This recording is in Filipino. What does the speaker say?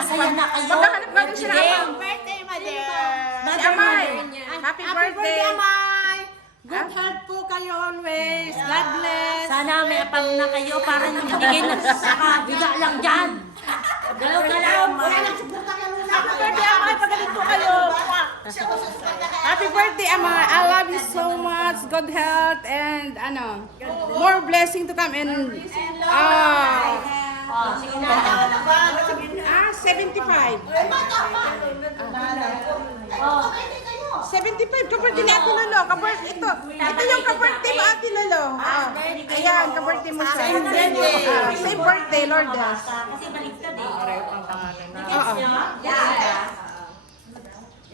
Masaya na kayo. Magkahanap natin sila Amang. Birthday, mother. Si Amay. Happy birthday. Amay. Good health po kayo always. God bless. Sana may apam na kayo para hindi kayo nakakabiga lang dyan. Galaw ka lang. Happy birthday, Amay. Pagaling po kayo. Happy birthday, Amay. I love you so much. Good health and more blessing to come and 75. 75, kaparte ni Ate Lolo. Ito yung kaparte mo, Ate Lolo. Ayan, kaparte mo siya. Same birthday, Lord. Kasi baliktad eh.